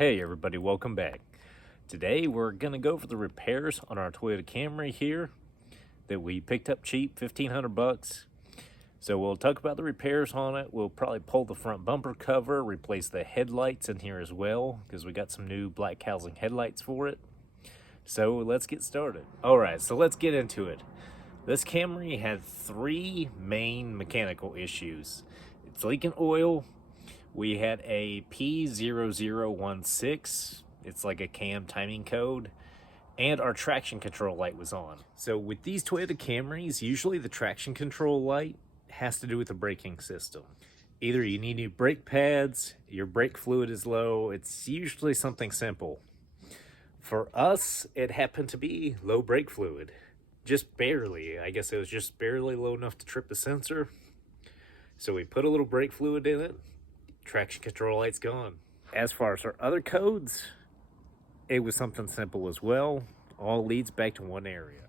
Hey everybody, welcome back. Today we're going to go over the repairs on our Toyota Camry here that we picked up cheap, 1,500 bucks. So we'll talk about the repairs on it. We'll probably pull the front bumper cover, replace the headlights in here as well, because we got some new black housing headlights for it. So let's get started. Alright, so let's get into it. This Camry had three main mechanical issues. It's leaking oil. We had a P0016, it's like a cam timing code, and our traction control light was on. So with these Toyota Camrys, usually the traction control light has to do with the braking system. Either you need new brake pads, your brake fluid is low, it's usually something simple. For us, it happened to be low brake fluid. Just barely, I guess it was just barely low enough to trip the sensor. So we put a little brake fluid in it. Traction control light's gone. As far as our other codes, it was something simple as well. All leads back to one area.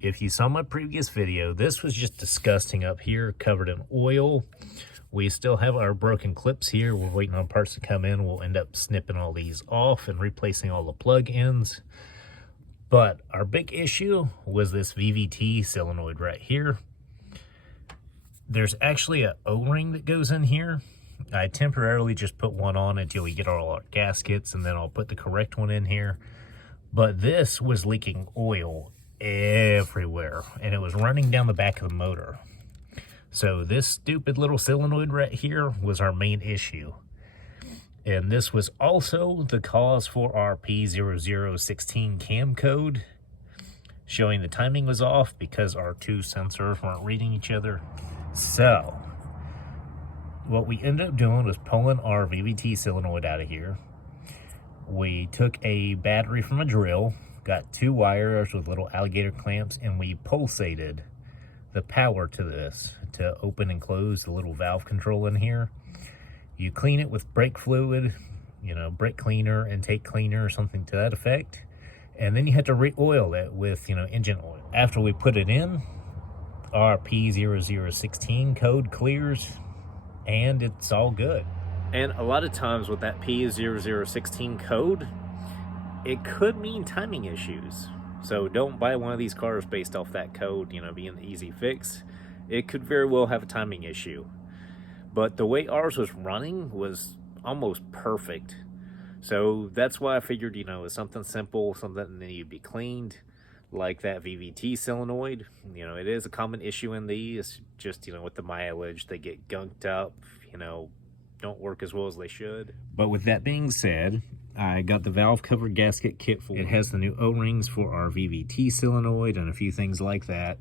If you saw my previous video, this was just disgusting up here, covered in oil. We still have our broken clips here. We're waiting on parts to come in. We'll end up snipping all these off and replacing all the plug ends. But our big issue was this VVT solenoid right here. There's actually an O-ring that goes in here. I temporarily just put one on until we get all our gaskets, and then I'll put the correct one in here. But this was leaking oil everywhere, and it was running down the back of the motor. So this stupid little solenoid right here was our main issue. And this was also the cause for our P0016 cam code, showing the timing was off because our two sensors weren't reading each other. So what we ended up doing was pulling our VVT solenoid out of here. We took a battery from a drill, got two wires with little alligator clamps, and we pulsated the power to this to open and close the little valve control in here. You clean it with brake fluid, brake cleaner, intake cleaner, or something to that effect. And then you have to re-oil it with, engine oil. After we put it in, our P0016 code clears, and it's all good. And a lot of times with that P0016 code, it could mean timing issues. So don't buy one of these cars based off that code, being the easy fix. It could very well have a timing issue. But the way ours was running was almost perfect. So that's why I figured, it's something simple, something that needed to be cleaned, like that VVT solenoid. It is a common issue in these, just, with the mileage, they get gunked up, don't work as well as they should. But with that being said, I got the valve cover gasket kit for it. It has the new O-rings for our VVT solenoid and a few things like that.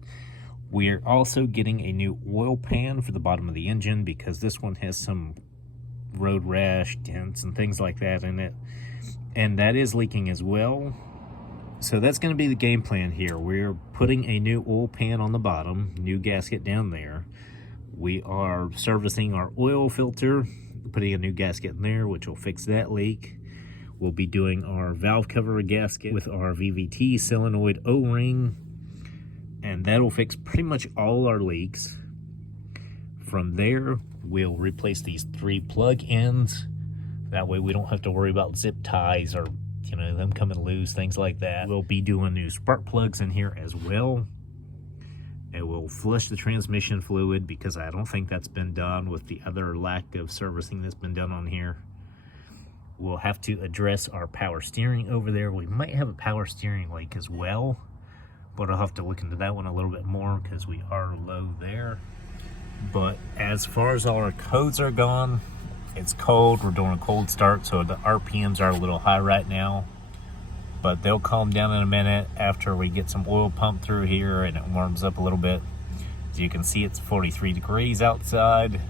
We're also getting a new oil pan for the bottom of the engine because this one has some road rash, dents, and things like that in it. And that is leaking as well. So that's going to be the game plan here. We're putting a new oil pan on the bottom, new gasket down there. We are servicing our oil filter, putting a new gasket in there, which will fix that leak. We'll be doing our valve cover gasket with our VVT solenoid O-ring, and that'll fix pretty much all our leaks. From there, we'll replace these three plug ends. That way we don't have to worry about zip ties or them coming loose, things like that. We'll be doing new spark plugs in here as well. And we'll flush the transmission fluid because I don't think that's been done with the other lack of servicing that's been done on here. We'll have to address our power steering over there. We might have a power steering leak as well, but I'll have to look into that one a little bit more because we are low there. But as far as all our codes are gone, it's cold. We're doing a cold start, so the RPMs are a little high right now, but they'll calm down in a minute after we get some oil pumped through here and it warms up a little bit. As you can see, it's 43 degrees outside,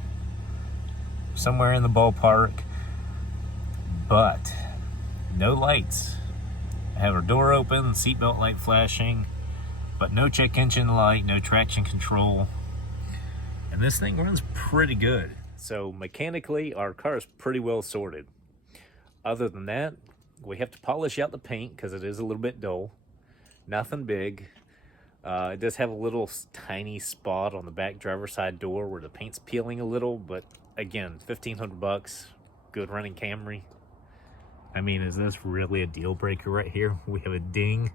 somewhere in the ballpark, but no lights. I have our door open, seatbelt light flashing, but no check engine light, no traction control, and this thing runs pretty good. So mechanically, our car is pretty well sorted. Other than that, we have to polish out the paint because it is a little bit dull. Nothing big. It does have a little tiny spot on the back driver's side door where the paint's peeling a little, but again, 1,500 bucks, good running Camry. I mean, is this really a deal breaker right here? We have a ding.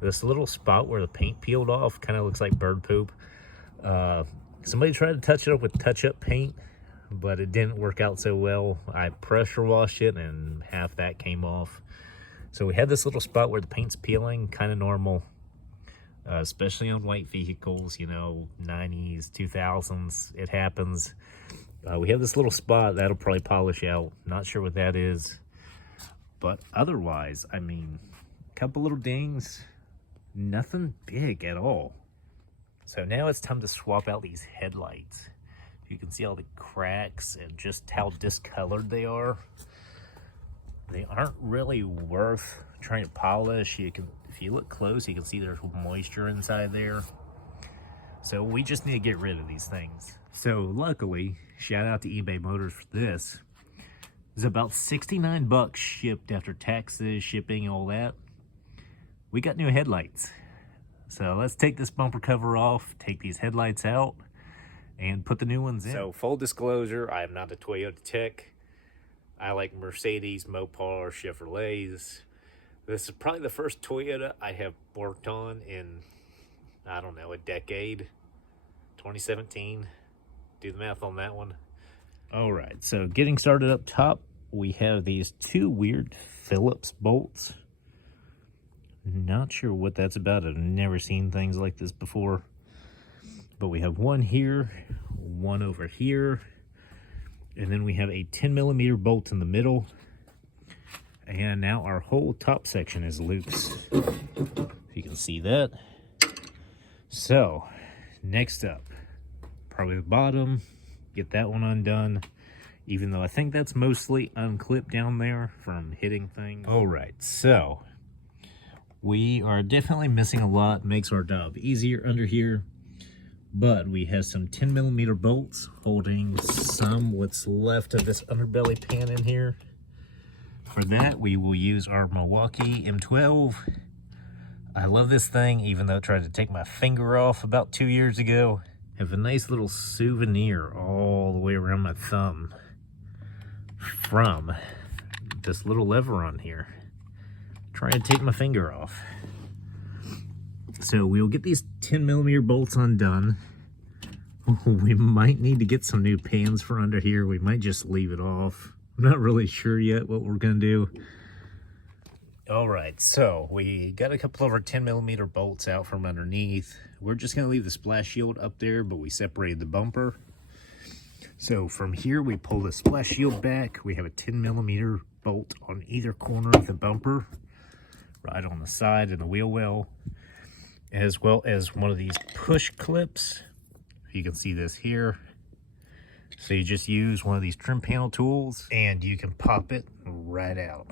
This little spot where the paint peeled off kind of looks like bird poop. Somebody tried to touch it up with touch-up paint, but it didn't work out so well. I pressure washed it and half that came off. So we had this little spot where the paint's peeling, kind of normal, especially on white vehicles, you know, 90s, 2000s, it happens. We have this little spot that'll probably polish out. Not sure what that is, but otherwise, I mean, a couple little dings, nothing big at all. So now it's time to swap out these headlights. You can see all the cracks and just how discolored they are. They aren't really worth trying to polish. You can, if you look close, you can see there's moisture inside there. So we just need to get rid of these things. So luckily, shout out to eBay Motors for this. It's about 69 bucks shipped after taxes, shipping, all that. We got new headlights. So let's take this bumper cover off, take these headlights out, and put the new ones in. So full disclosure, I am not a Toyota tech. I like Mercedes, Mopar, Chevrolets. This is probably the first Toyota I have worked on in, I don't know, a decade. 2017. Do the math on that one. All right, so getting started up top, we have these two weird Phillips bolts. Not sure what that's about. I've never seen things like this before. But we have one here, one over here, and then we have a 10mm bolt in the middle. And now our whole top section is loose. If you can see that. So, next up, probably the bottom. Get that one undone. Even though I think that's mostly unclipped down there from hitting things. All right, so we are definitely missing a lot. Makes our job easier under here. But we have some 10mm bolts holding some what's left of this underbelly pan in here. For that, we will use our Milwaukee M12. I love this thing, even though it tried to take my finger off about 2 years ago. Have a nice little souvenir all the way around my thumb from this little lever on here. Trying to take my finger off. So we'll get these 10mm bolts undone. We might need to get some new pans for under here. We might just leave it off. I'm not really sure yet what we're gonna do. All right, so we got a couple of our 10mm bolts out from underneath. We're just gonna leave the splash shield up there, but we separated the bumper. So from here, we pull the splash shield back. We have a 10mm bolt on either corner of the bumper, right on the side and the wheel well, as well as one of these push clips. You can see this here. So you just use one of these trim panel tools and you can pop it right out.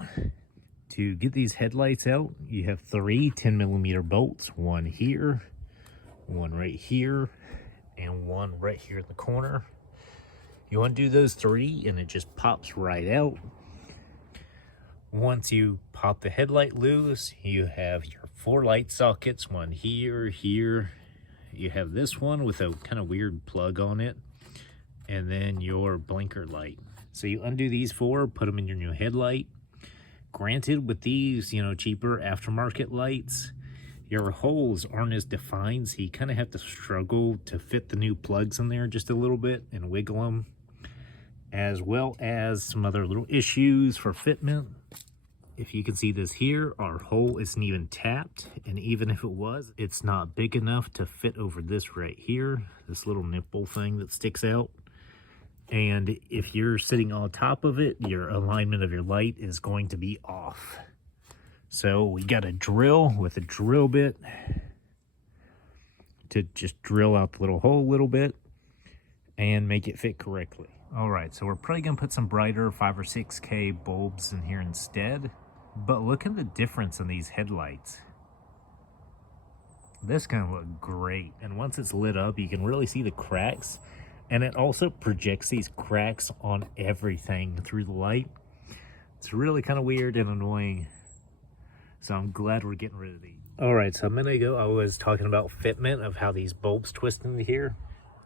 To get these headlights out, you have 3 10mm bolts, one here, one right here, and one right here in the corner. You want to do those 3 and it just pops right out. Once you pop the headlight loose, you have your 4 light sockets, one here, here. You have this one with a kind of weird plug on it, and then your blinker light. So you undo these 4, put them in your new headlight. Granted, with these, you know, cheaper aftermarket lights, your holes aren't as defined, so you kind of have to struggle to fit the new plugs in there just a little bit and wiggle them, as well as some other little issues for fitment. If you can see this here, our hole isn't even tapped, and even if it was, it's not big enough to fit over this right here, this little nipple thing that sticks out. And if you're sitting on top of it, your alignment of your light is going to be off. So we got a drill with a drill bit to just drill out the little hole a little bit and make it fit correctly. All right, so we're probably gonna put some brighter 5 or 6K bulbs in here instead. But look at the difference in these headlights. This kind of look great. And once it's lit up, you can really see the cracks. And it also projects these cracks on everything through the light. It's really kind of weird and annoying. So I'm glad we're getting rid of these. All right, so a minute ago, I was talking about fitment of how these bulbs twist into here.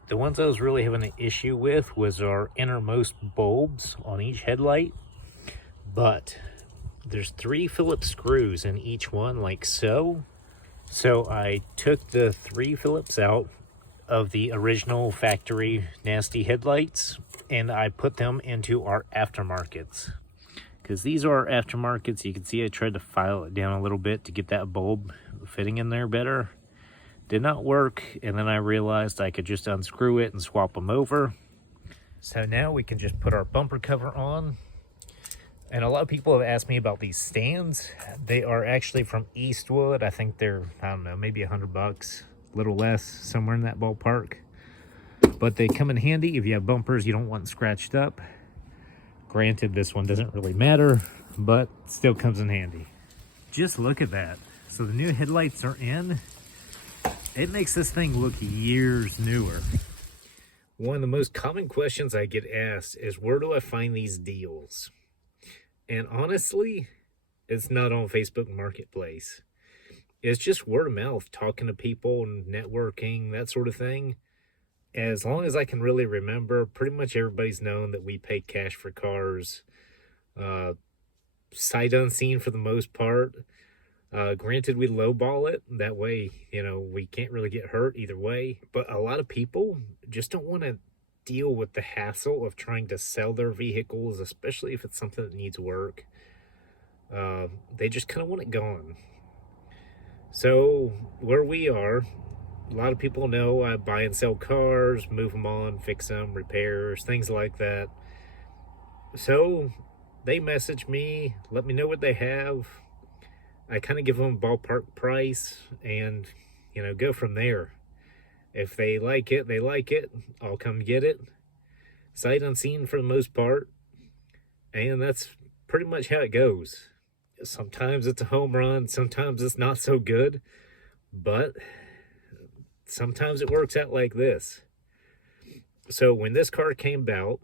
The ones I was really having an issue with was our innermost bulbs on each headlight. But There's 3 Phillips screws in each one, like so. So I took the 3 Phillips out of the original factory nasty headlights, and I put them into our aftermarkets. Because these are our aftermarkets. You can see I tried to file it down a little bit to get that bulb fitting in there better. Did not work, and then I realized I could just unscrew it and swap them over. So now we can just put our bumper cover on. And a lot of people have asked me about these stands. They are actually from Eastwood. I think they're, I don't know, maybe $100, a little less, somewhere in that ballpark. But they come in handy if you have bumpers you don't want scratched up. Granted, this one doesn't really matter, but still comes in handy. Just look at that. So the new headlights are in. It makes this thing look years newer. One of the most common questions I get asked is, where do I find these deals? And honestly, it's not on Facebook Marketplace. It's just word of mouth, talking to people and networking, that sort of thing. As long as I can really remember, pretty much everybody's known that we pay cash for cars. Sight unseen for the most part. Granted, we lowball it. That way, you know, we can't really get hurt either way. But a lot of people just don't want to deal with the hassle of trying to sell their vehicles, especially if it's something that needs work. They just kind of want it gone. So where we are, a lot of people know I buy and sell cars, move them on, fix them, repairs, things like that. So they message me, let me know what they have. I kind of give them a ballpark price and, you know, go from there. If they like it, they like it. I'll come get it. Sight unseen for the most part. And that's pretty much how it goes. Sometimes it's a home run. Sometimes it's not so good. But sometimes it works out like this. So when this car came about,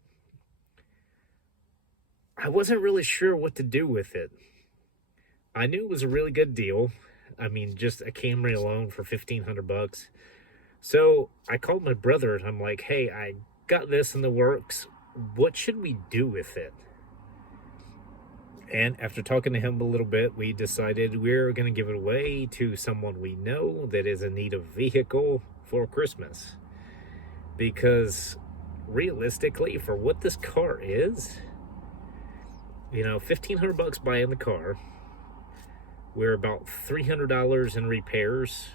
I wasn't really sure what to do with it. I knew it was a really good deal. I mean, just a Camry alone for $1,500. So I called my brother and I'm like, hey, I got this in the works. What should we do with it? And after talking to him a little bit, we decided we're going to give it away to someone we know that is in need of a vehicle for Christmas. Because realistically, for what this car is, you know, $1,500 buying the car. We're about $300 in repairs,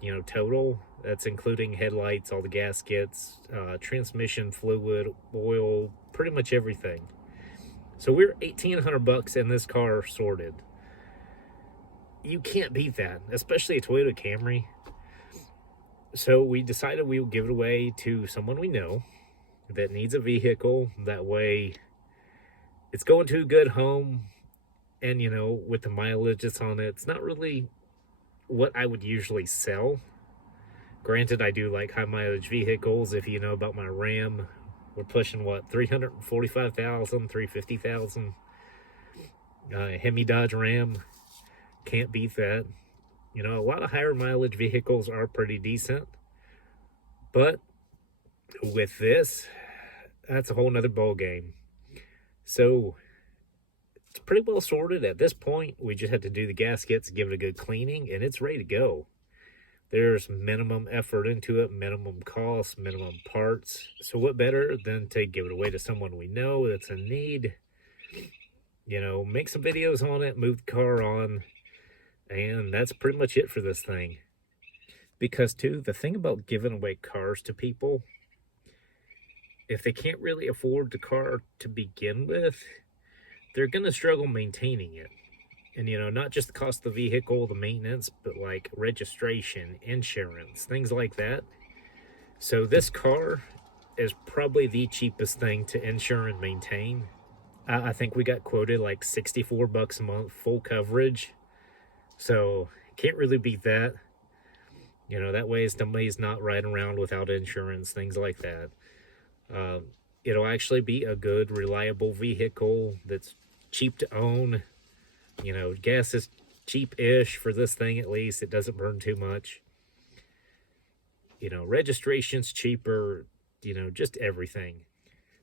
you know, total. That's including headlights, all the gaskets, transmission fluid, oil, pretty much everything. So we're $1,800 in this car sorted. You can't beat that, especially a Toyota Camry. So we decided we would give it away to someone we know that needs a vehicle. That way it's going to a good home. And, you know, with the mileage that's on it, it's not really what I would usually sell. Granted, I do like high mileage vehicles. If you know about my Ram, we're pushing, what, 345,000, 350,000. Hemi Dodge Ram, can't beat that. You know, a lot of higher mileage vehicles are pretty decent. But with this, that's a whole nother ball game. So it's pretty well sorted at this point. We just had to do the gaskets, give it a good cleaning, and it's ready to go. There's minimum effort into it, minimum cost, minimum parts. So what better than to give it away to someone we know that's in need? You know, make some videos on it, move the car on, and that's pretty much it for this thing. Because, too, the thing about giving away cars to people, if they can't really afford the car to begin with, they're going to struggle maintaining it. And, you know, not just the cost of the vehicle, the maintenance, but like registration, insurance, things like that. So this car is probably the cheapest thing to insure and maintain. I think we got quoted like $64 a month, full coverage. So can't really beat that. You know, that way somebody's not riding around without insurance, things like that. It'll actually be a good, reliable vehicle that's cheap to own. You know, gas is cheap-ish for this thing at least. It doesn't burn too much. You know, registration's cheaper, you know, just everything.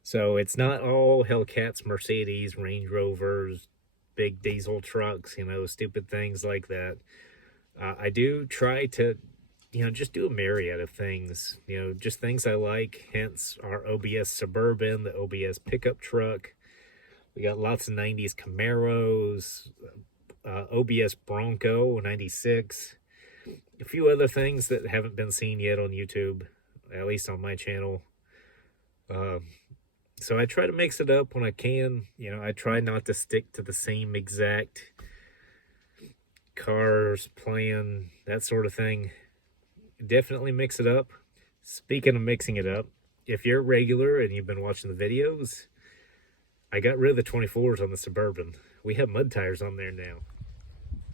So it's not all Hellcats, Mercedes, Range Rovers, big diesel trucks, you know, stupid things like that. I do try to, you know, just do a myriad of things, you know, just things I like, hence our OBS Suburban, the OBS pickup truck. We got lots of 90s Camaros, OBS Bronco 96, a few other things that haven't been seen yet on YouTube, at least on my channel. So I try to mix it up when I can. You know, I try not to stick to the same exact cars, plan, that sort of thing. Definitely mix it up. Speaking of mixing it up, if you're a regular and you've been watching the videos, I got rid of the 24s on the Suburban. We have mud tires on there now.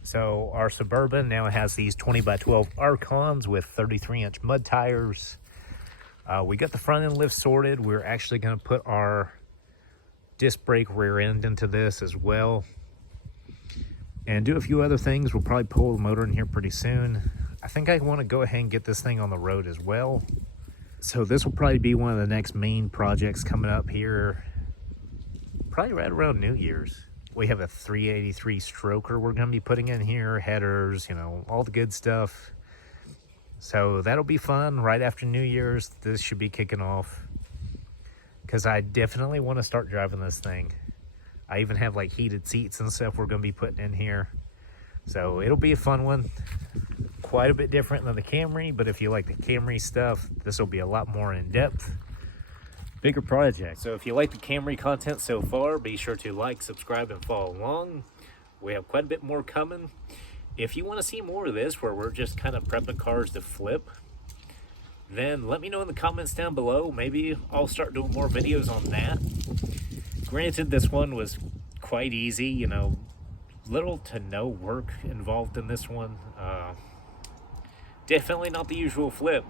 So our Suburban now has these 20x12 Archons with 33-inch mud tires. We got the front end lift sorted. We're actually going to put our disc brake rear end into this as well, and do a few other things. We'll probably pull the motor in here pretty soon. I think I want to go ahead and get this thing on the road as well. So this will probably be one of the next main projects coming up here, probably right around New Year's. We have a 383 stroker we're going to be putting in here, headers, you know, all the good stuff. So that'll be fun right after New Year's. This should be kicking off, because I definitely want to start driving this thing. I even have like heated seats and stuff we're going to be putting in here. So it'll be a fun one. Quite a bit different than the Camry, but if you like the Camry stuff, this will be a lot more in depth. Bigger project. So if you like the Camry content so far, be sure to like, subscribe, and follow along. We have quite a bit more coming. If you want to see more of this, where we're just kind of prepping cars to flip, then let me know in the comments down below. Maybe I'll start doing more videos on that. Granted, this one was quite easy, you know, little to no work involved in this one. Definitely not the usual flip.